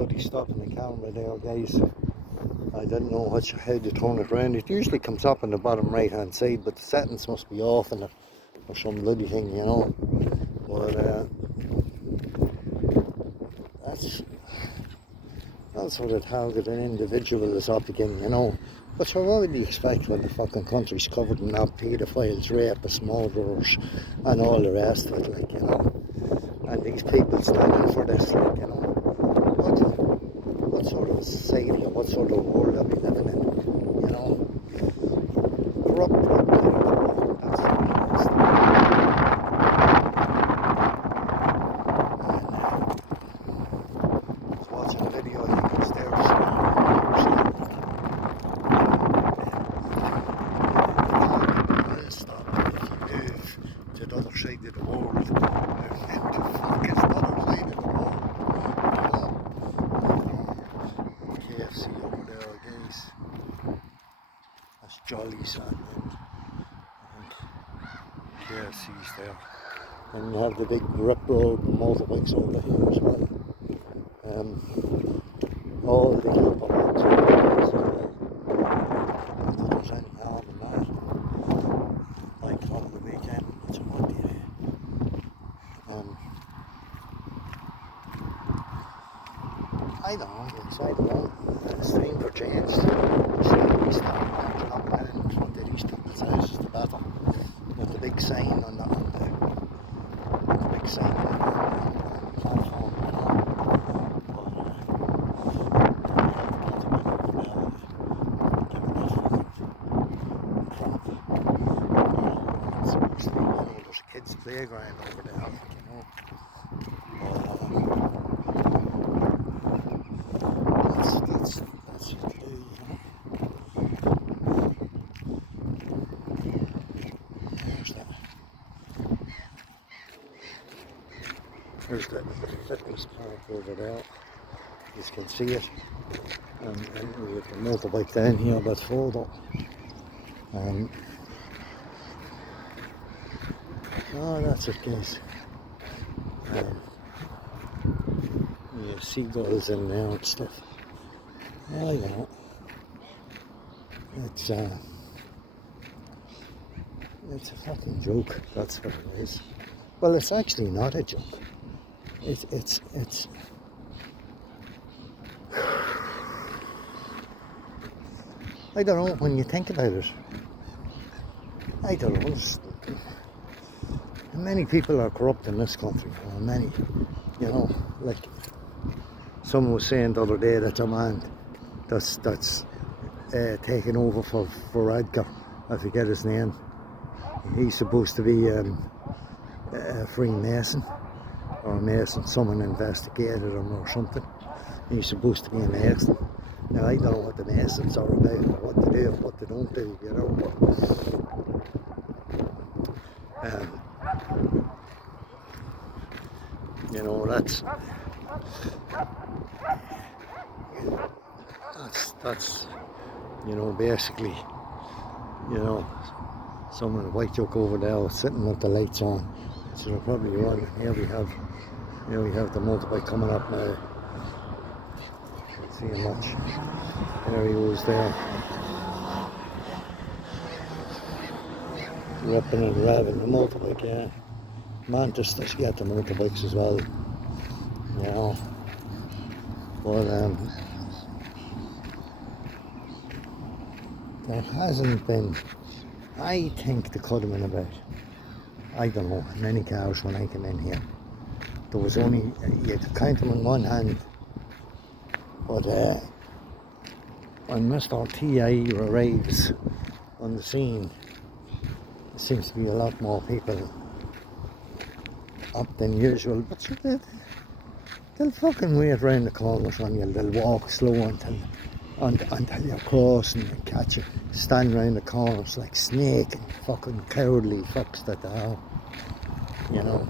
bloody stopping the camera there, guys. I don't know how to turn it around. It usually comes up on the bottom right hand side, but the settings must be off in it or some bloody thing, you know. But that's what a target an individual is up again, you know. But you already expect when the fucking country's covered in that paedophiles, rapists, murderers and all the rest of it, like, you know. And these people standing for this, like, you know. What sort of society or what sort of world are we living in, you know? Corrupt, that's what it is. I was watching a video, I think it was there this morning, will stop if you move to the other side of the world. Into fucking the other side of the world. KFC over there, guys. That's Jolly's and KFC's there. And you have the big rip road motorbikes over here as well. All the camper vans over there as well. Not that there's any harm in that. Like on the weekend, it's a good day. I don't know, guys, I don't know. It's time for change. So we start walking up and in front of these people's houses, the better. With the big sign on the big sign on the platform, you know. There's a kids' playground over there, like, you know. That's what to do, you know. There's the fitness park over there. You can see it. And we have the motorbike down here a bit further. Oh, that's it, guys. You have seagulls in there and stuff. Oh, you know. It's a fucking joke. That's what it is. Well, it's actually not a joke. It's I don't know, when you think about it, I don't know, many people are corrupt in this country, many, you know, like someone was saying the other day that a man that's taken over for Edgar, I forget his name, he's supposed to be a Freemason or a Mason, someone investigated him or something. He's supposed to be a Mason. Now I don't know what the Masons are about or what they do or what they don't do, you know. You know, that's you know, basically, you know, someone in white joke over there sitting with the lights on, so they're probably running. Here we have the motorbike coming up now. Can't see him much. There he goes there, ripping and revving the motorbike. Yeah, Manchester should get the motorbikes as well, you know. But there hasn't been, I think there could have been about, I don't know, many cars when I came in here. There was only, you could count them on one hand. But when Mr. T.I. arrives on the scene, there seems to be a lot more people up than usual. But they'll fucking wait round the corners on you. They'll walk slow until you're crossing and catch you. Stand round the corners like snake and fucking cowardly fucks that they are, you know.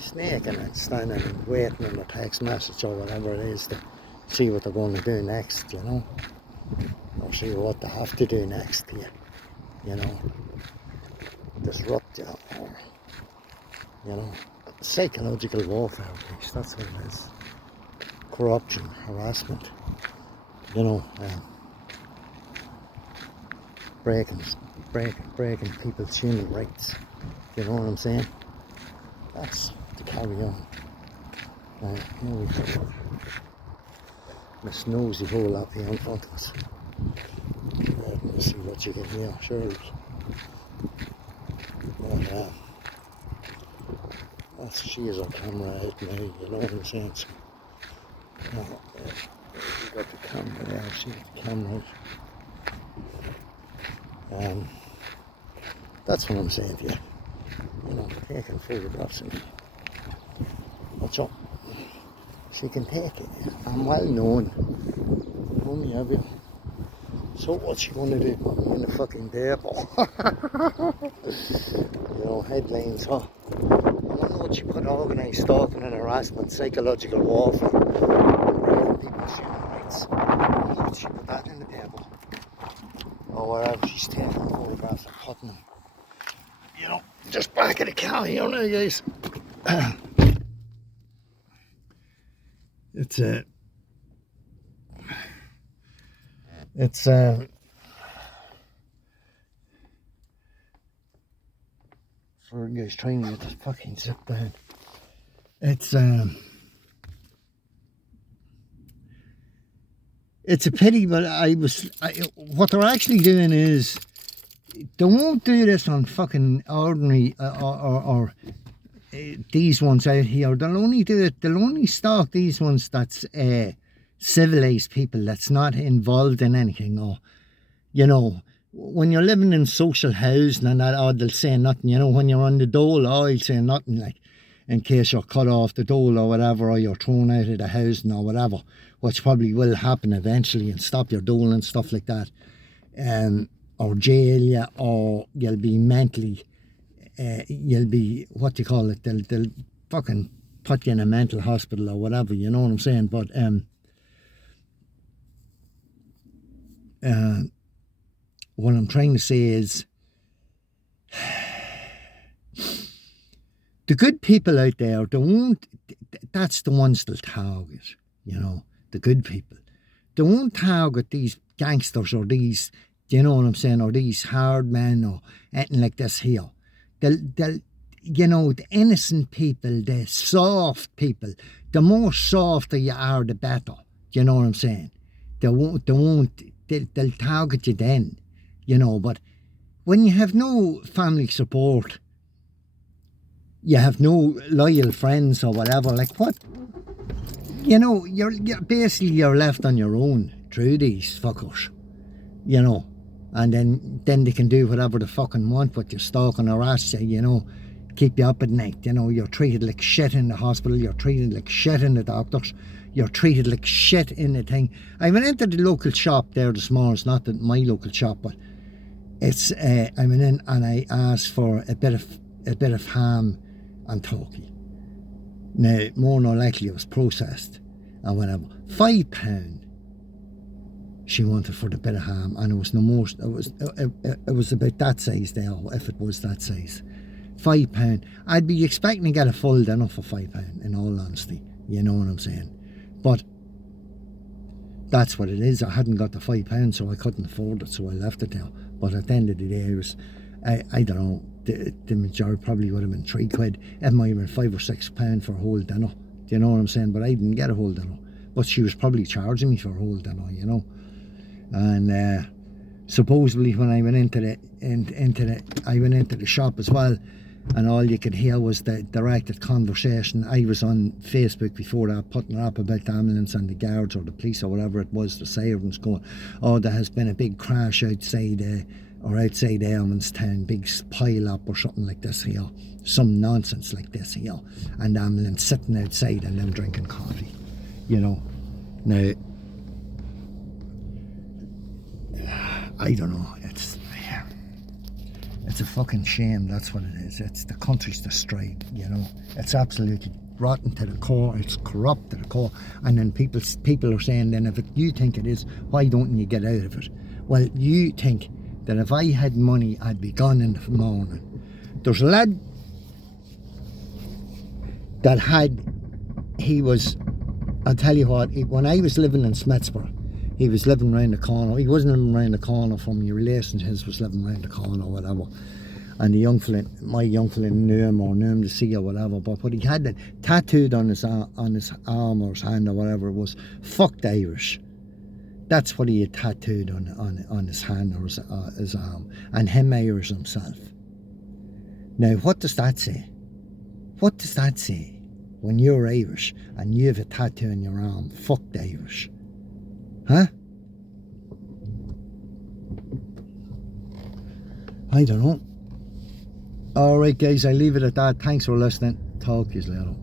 Snaking and standing and waiting on the text message or whatever it is to see what they're going to do next, you know, or see what they have to do next here. you know, disrupt you, or, you know, psychological warfare, please, that's what it is. Corruption, harassment, you know, breaking people's human rights, you know what I'm saying? That's to carry on. Here we go. Miss Nosy hole up here in front of us. Let me see what you can hear, surely. But, she is our camera out now, you know what I'm saying? So, we got the camera there, she got the camera out. That's what I'm saying to you. You know, taking photographs of me. What's up? She can take it. I'm well known. Only have you. So what's she gonna do? Put me in the fucking paper? You know, headlines, huh? I don't know what she put: organised stalking and harassment, psychological warfare, breaking people's human rights. I don't know what she put that in the paper. Or wherever she's taking photographs and putting them. You know, just back of the car here now, guys. For you guys trying to get this fucking zip down. It's a pity, but what they're actually doing is they won't do this on fucking ordinary or these ones out here. They'll only do it. They'll only stalk these ones that's civilized people, that's not involved in anything, or you know, when you're living in social housing and that, or they'll say nothing. You know, when you're on the dole, I'll say nothing, like in case you're cut off the dole or whatever, or you're thrown out of the housing or whatever, which probably will happen eventually, and stop your dole and stuff like that, or jail you, or you'll be mentally, you'll be, what do you call it? They'll fucking put you in a mental hospital or whatever. You know what I'm saying? But what I'm trying to say is, the good people out there, that's the ones they'll target, you know, the good people. They won't target these gangsters or these, you know what I'm saying, or these hard men or anything like this here. They'll, you know, the innocent people, the soft people, the more softer you are, the better. You know what I'm saying? They'll target you then, you know, but when you have no family support, you have no loyal friends or whatever, like what, you know, you're basically you're left on your own through these fuckers, you know, and then they can do whatever they fucking want with you, stalking, harass you, you know, keep you up at night. You know, you're treated like shit in the hospital, you're treated like shit in the doctors, you're treated like shit in the thing. I went into the local shop there this morning. It's not my local shop, but it's I went in and I asked for a bit of ham and turkey. Now, more than likely it was processed and whatever. £5 she wanted for the bit of ham, and it was no more. It was about that size there, if it was that size. £5. I'd be expecting to get a full dinner for £5, in all honesty. You know what I'm saying? But that's what it is. I hadn't got the £5, so I couldn't afford it, so I left it there. But at the end of the day, it was, I don't know, the majority probably would have been £3. It might have been £5 or £6 for a whole dinner. Do you know what I'm saying? But I didn't get a whole dinner. But she was probably charging me for a whole dinner, you know. And supposedly when I went into the shop as well, and all you could hear was the directed conversation. I was on Facebook before that, putting it up about the ambulance and the guards or the police or whatever it was, the sirens going, oh, there has been a big crash outside Ermanstown, big pile up or something like this here, some nonsense like this here, and the ambulance sitting outside and them drinking coffee, you know. Now, I don't know, it's a fucking shame, that's what it is. It's the country's destroyed, you know. It's absolutely rotten to the core, it's corrupt to the core. And then people are saying, then if you think it is, why don't you get out of it? Well, you think that if I had money, I'd be gone in the morning. There's a lad that I'll tell you what, when I was living in Smithsborough, he was living round the corner. He wasn't living round the corner from your relation, his was living round the corner or whatever. And the young fella, my young fella knew him to see or whatever, but what he had that tattooed on his arm or his hand or whatever was "fuck the Irish." That's what he had tattooed on his hand or his arm, and him Irish himself. Now, what does that say? What does that say when you're Irish and you have a tattoo on your arm? Fuck the Irish. Huh? I don't know. Alright guys, I leave it at that. Thanks for listening. Talk to you later.